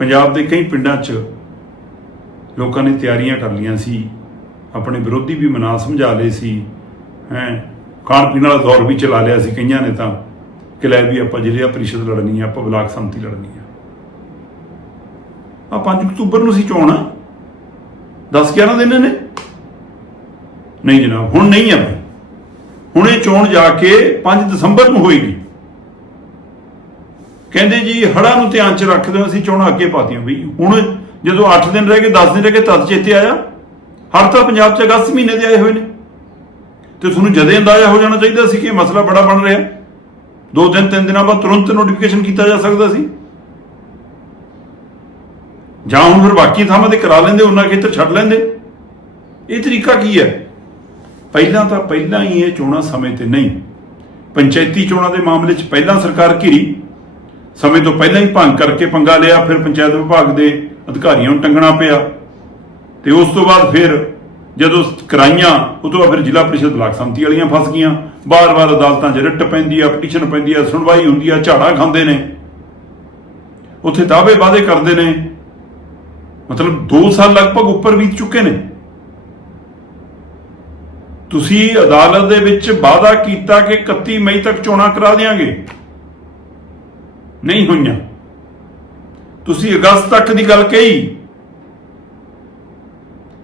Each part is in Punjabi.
ਪੰਜਾਬ ਦੇ ਕਈ ਪਿੰਡਾਂ 'ਚ ਲੋਕਾਂ ਨੇ ਤਿਆਰੀਆਂ ਕਰ ਲਈਆਂ ਸੀ। ਆਪਣੇ ਵਿਰੋਧੀ ਵੀ ਮਨਾ ਸਮਝਾ ਲਏ ਸੀ। ਹੈ, ਖਾਣ ਪੀਣ ਵਾਲਾ ਦੌਰ ਵੀ ਚਲਾ ਲਿਆ ਸੀ ਕਈਆਂ ਨੇ ਤਾਂ ਕਿ ਲੈ ਵੀ ਆਪਾਂ ਜ਼ਿਲ੍ਹਾ ਪਰਿਸ਼ਦ ਲੜਨੀ ਆ, ਆਪਾਂ ਬਲਾਕ ਸੰਮਤੀ ਲੜਨੀ ਆ। ਆ 5 ਅਕਤੂਬਰ ਨੂੰ ਸੀ ਚੋਣ। 10 11 ਦਿਨ ਨੇ। ਨਹੀਂ ਜਨਾਬ, ਹੁਣ ਨਹੀਂ ਆ। ਹੁਣ ਇਹ ਚੋਣ ਜਾ ਕੇ 5 ਦਸੰਬਰ ਨੂੰ ਹੋਏਗੀ। ਕਹਿੰਦੇ ਜੀ ਹੜਾ ਨੂੰ ਧਿਆਨ ਚ ਰੱਖਦੇ ਹੋਏ ਅਸੀਂ ਚੋਣਾਂ ਅੱਗੇ ਪਾਤੀਆਂ ਵੀ। ਹੁਣ ਜਦੋਂ 8 ਦਿਨ ਰਹਿ ਗਏ 10 ਦਿਨ ਰਹਿ ਗਏ, ਤਦ ਚੇਤੇ ਆਇਆ। ਹਰ ਤਾਂ ਪੰਜਾਬ ਚ ਅਗਸਤ ਮਹੀਨੇ ਦੇ ਆਏ ਹੋਏ ਨੇ। ਤੇ ਤੁਹਾਨੂੰ ਜਦੇ ਅੰਦਾਜ਼ਾ ਹੋ ਜਾਣਾ ਚਾਹੀਦਾ ਸੀ ਕਿ ਇਹ ਮਸਲਾ ਬੜਾ ਬਣ ਰਿਹਾ। ਦੋ ਦਿਨ, ਤਿੰਨ ਦਿਨਾਂ ਬਾਅਦ ਤੁਰੰਤ ਨੋਟੀਫਿਕੇਸ਼ਨ ਕੀਤਾ ਜਾ ਸਕਦਾ ਸੀ। ਜਾਂ ਹੁਣ ਫਿਰ ਬਾਕੀ ਥਾਵਾਂ ਤੇ ਕਰਾ ਲੈਂਦੇ, ਉਹਨਾਂ ਖੇਤਰ ਛੱਡ ਲੈਂਦੇ। ਇਹ ਤਰੀਕਾ ਕੀ ਹੈ? ਪਹਿਲਾਂ ਤਾਂ ਪਹਿਲਾਂ ਹੀ ਇਹ ਚੋਣਾਂ ਸਮੇਂ ਤੇ ਨਹੀਂ। ਪੰਚਾਇਤੀ ਚੋਣਾਂ ਦੇ ਮਾਮਲੇ 'ਚ ਪਹਿਲਾਂ ਸਰਕਾਰ ਘਿਰੀ। ਸਮੇਂ ਤੋਂ ਪਹਿਲਾਂ ਹੀ ਭੰਗ ਕਰਕੇ ਪੰਗਾ ਲਿਆ, ਫਿਰ ਪੰਚਾਇਤ ਵਿਭਾਗ ਦੇ ਅਧਿਕਾਰੀਆਂ ਨੂੰ ਟੰਗਣਾ ਪਿਆ। ਤੇ ਉਸ ਤੋਂ ਬਾਅਦ ਫਿਰ ਜਦੋਂ ਕਰਾਈਆਂ ਉਹ ਤੋਂ ਬਾਅਦ ਫਿਰ ਜ਼ਿਲ੍ਹਾ ਪ੍ਰੀਸ਼ਦ ਬਲਾਕ ਸੰਮਤੀ ਵਾਲੀਆਂ ਫਸ ਗਈਆਂ। ਬਾਰ-ਬਾਰ ਅਦਾਲਤਾਂ 'ਚ ਰਿਟ ਪੈਂਦੀ ਆ, ਪਟੀਸ਼ਨ ਪੈਂਦੀ ਆ, ਸੁਣਵਾਈ ਹੁੰਦੀ ਆ, ਝਾੜਾ ਖਾਂਦੇ ਨੇ। ਉੱਥੇ ਦਾਅਵੇ ਵਾਅਦੇ ਕਰਦੇ ਨੇ। ਮਤਲਬ 2 ਸਾਲ ਲਗਭਗ ਉੱਪਰ ਬੀਤ ਚੁੱਕੇ ਨੇ। ਤੁਸੀਂ ਅਦਾਲਤ ਦੇ ਵਿੱਚ ਵਾਅਦਾ ਕੀਤਾ ਕਿ 31 ਮਈ ਤੱਕ ਚੋਣਾਂ ਕਰਾ ਦੇਾਂਗੇ ਨਹੀਂ ਹੋਈਆਂ। ਤੁਸੀਂ ਅਗਸਤ ਤੱਕ ਦੀ ਗੱਲ ਕਹੀ।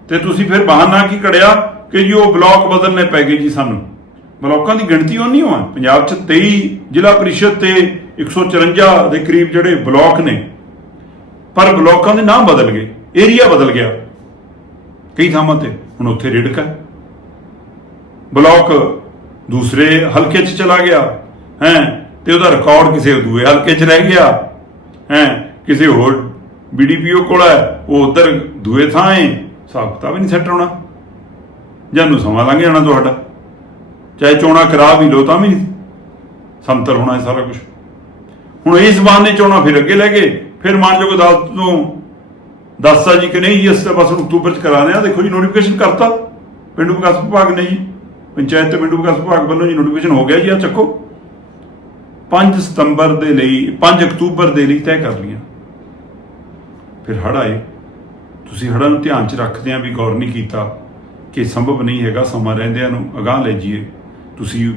ਤੇ ਤੁਸੀਂ ਫਿਰ ਬਹਾਨਾ ਕੀ ਕੜਿਆ ਕਿ ਜੀ ਉਹ ਬਲਾਕ ਬਦਲਨੇ ਪੈ ਗਏ ਜੀ ਸਾਨੂੰ। ਬਲਾਕਾਂ ਦੀ ਗਿਣਤੀ ਉਹ ਨਹੀਂ ਹੋਆ ਪੰਜਾਬ 'ਚ 23 ਜ਼ਿਲ੍ਹਾ ਪ੍ਰੀਸ਼ਦ ਤੇ 154 ਦੇ ਕਰੀਬ ਜਿਹੜੇ ਬਲਾਕ ਨੇ। ਪਰ ਬਲਾਕਾਂ ਦੇ ਨਾਮ ਬਦਲ ਗਏ। ਏਰੀਆ ਬਦਲ ਗਿਆ। ਕਈ ਥਾਵਾਂ ਤੇ ਹੁਣ ਉੱਥੇ ਰਿੜਕ ਹੈ। ਬਲਾਕ ਦੂਸਰੇ ਹਲਕੇ 'ਚ ਚਲਾ ਗਿਆ। ਹੈ ਤੇ ਉਹਦਾ ਰਿਕਾਰਡ ਕਿਸੇ ਦੂਏ ਹਲਕੇ 'ਚ ਰਹਿ ਗਿਆ। ਹੈ, ਕਿਸੇ ਹੋਰ ਬੀਡੀਪੀਓ ਕੋਲ ਹੈ, ਉਹ ਉਧਰ ਦੂਏ ਥਾਂ ਹੈ ਸਾਬਤਾ ਵੀ ਨਹੀਂ ਸੈੱਟ ਹੋਣਾ। ਜਾਨੂੰ ਸਮਾਂ ਲੰਘ ਜਾਣਾ ਤੁਹਾਡਾ। ਚਾਹੇ ਚੋਣਾ ਕਰਾ ਵੀ ਲੋ ਤਾਂ ਵੀ ਸਮਤਲ ਹੋਣਾ ਇਹ ਸਾਰਾ ਕੁਝ ਹੁਣ ਇਸ ਬਹਾਨੇ ਚੋਣਾ ਫਿਰ ਅੱਗੇ ਲੈ ਗਏ। ਫਿਰ ਮਾਨਯੋਗ ਅਦਾਲਤ ਤੋਂ ਦੱਸਤਾ ਜੀ ਕਿ ਨਹੀਂ ਜੀ, ਅਸੀਂ ਬਸ ਅਕਤੂਬਰ ਚ ਕਰਾ ਰਹੇ ਦੇਖੋ ਜੀ ਨੋਟੀਫਿਕੇਸ਼ਨ ਕਰਤਾ। ਪਿੰਡੂ ਵਿਕਾਸ ਵਿਭਾਗ ਨੇ ਜੀ। ਪੰਚਾਇਤ ਤੇ ਪਿੰਡੂ ਵਿਕਾਸ ਵਿਭਾਗ ਵੱਲੋਂ ਜੀ ਨੋਟੀਫਿਕੇਸ਼ਨ ਹੋ ਗਿਆ ਜੀ ਆ ਚੱਕੋ। 5 ਸਤੰਬਰ ਦੇ ਲਈ 5 ਅਕਤੂਬਰ ਦੇ ਲਈ ਤੈਅ ਕਰ ਲਈਆਂ। ਫਿਰ ਹੜ੍ਹ ਆਏ। ਤੁਸੀਂ ਹੜ੍ਹਾਂ ਨੂੰ ਧਿਆਨ 'ਚ ਰੱਖਦਿਆਂ ਵੀ ਗੌਰ ਨਹੀਂ ਕੀਤਾ ਕਿ ਸੰਭਵ ਨਹੀਂ ਹੈਗਾ ਸਮਾਂ ਰਹਿੰਦਿਆਂ ਨੂੰ ਅਗਾਹ ਲੈ ਜਾਈਏ। ਤੁਸੀਂ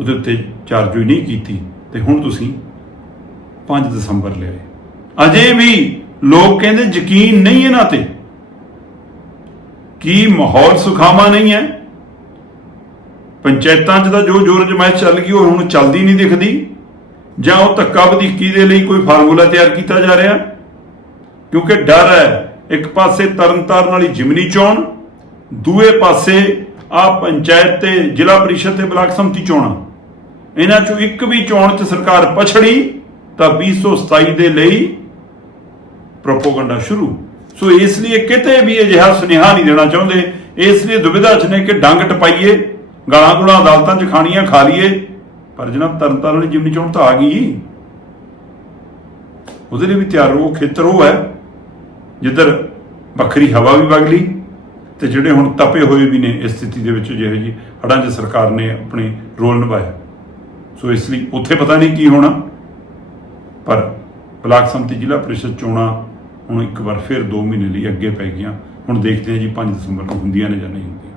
ਉਹਦੇ ਉੱਤੇ ਚਾਰਜੋਈ ਨਹੀਂ ਕੀਤੀ ਤੇ ਹੁਣ ਤੁਸੀਂ 5 ਦਸੰਬਰ ਲਿਆਏ ਅਜੇ ਵੀ ਲੋਕ ਕਹਿੰਦੇ ਯਕੀਨ ਨਹੀਂ ਇਹਨਾਂ ਤੇ। ਕੀ ਮਾਹੌਲ ਸੁਖਾਵਾ ਨਹੀਂ ਹੈ? ਪੰਚਾਇਤਾਂ 'ਚ ਤਾਂ ਜੋ ਜੋਰ ਜਮਾਇਸ਼ ਚੱਲ ਗਈ, ਉਹ ਹੁਣ ਚੱਲਦੀ ਨਹੀਂ ਦਿਖਦੀ। ਜਾਂ ਉਹ ਧੱਕਾ ਵਧੀਕੀ ਦੇ ਲਈ ਕੋਈ ਫਾਰਮੂਲਾ ਤਿਆਰ ਕੀਤਾ ਜਾ ਰਿਹਾ? ਕਿਉਂਕਿ ਡਰ ਹੈ, ਇੱਕ ਪਾਸੇ ਤਰਨਤਾਰਨ ਵਾਲੀ ਜਿਮਨੀ ਚੋਣ, ਦੂਏ ਪਾਸੇ ਆ ਪੰਚਾਇਤ ਤੇ ਜ਼ਿਲ੍ਹਾ ਪ੍ਰੀਸ਼ਦ ਤੇ ਬਲਾਕ ਸੰਮਤੀ ਚੋਣਾਂ। ਇਹਨਾਂ ਚੋਂ ਇੱਕ ਵੀ ਚੋਣ 'ਚ ਸਰਕਾਰ ਪਛੜੀ, ਤਾਂ 2027 ਦੇ ਲਈ ਪ੍ਰੋਪੋਗੰਡਾ ਸ਼ੁਰੂ। ਸੋ ਇਸ ਲਈ ਕਿਤੇ ਵੀ ਅਜਿਹਾ ਸੁਨੇਹਾ ਨਹੀਂ ਦੇਣਾ ਚਾਹੁੰਦੇ। ਇਸ ਲਈ ਦੁਬਿਧਾ 'ਚ ਨੇ ਕਿ ਡੰਗ ਟਪਾਈਏ। ਗਾਲਾਂ ਗੁਲਾਂ, ਅਦਾਲਤਾਂ 'ਚ ਖਾਣੀਆਂ ਖਾ ਲਈਏ। ਪਰ ਜਨਾਬ ਤਰਨਤਾਰਨ ਵਾਲੀ ਜਿਮਨੀ ਚੋਣ ਤਾਂ ਆ ਗਈ ਉਹਦੇ ਲਈ ਵੀ ਤਿਆਰ ਉਹ ਖੇਤਰ ਉਹ ਹੈ, ਜਿੱਧਰ ਵੱਖਰੀ ਹਵਾ ਵੀ ਵਗ ਲਈ ਤੇ ਜਿਹੜੇ ਹੁਣ ਤਪੇ ਹੋਏ ਵੀ ਨੇ ਇਸ ਸਥਿਤੀ ਦੇ ਵਿੱਚ ਜਿਹੋ ਜੀ ਹੜਾਂ 'ਚ ਸਰਕਾਰ ਨੇ ਆਪਣੇ ਰੋਲ ਨਿਭਾਇਆ। ਸੋ ਇਸ ਲਈ ਉੱਥੇ ਪਤਾ ਨਹੀਂ ਕੀ ਹੋਣਾ, ਪਰ ਬਲਾਕ ਸੰਮਤੀ ਜ਼ਿਲ੍ਹਾ ਪ੍ਰੀਸ਼ਦ ਚੋਣਾਂ ਹੁਣ ਇੱਕ ਵਾਰ ਫਿਰ 2 ਮਹੀਨੇ ਲਈ ਅੱਗੇ ਪੈ ਗਈਆਂ। ਹੁਣ ਦੇਖਦੇ ਹਾਂ ਜੀ 5 ਦਸੰਬਰ ਨੂੰ ਹੁੰਦੀਆਂ ਨੇ ਜਾਂ ਨਹੀਂ ਹੁੰਦੀਆਂ।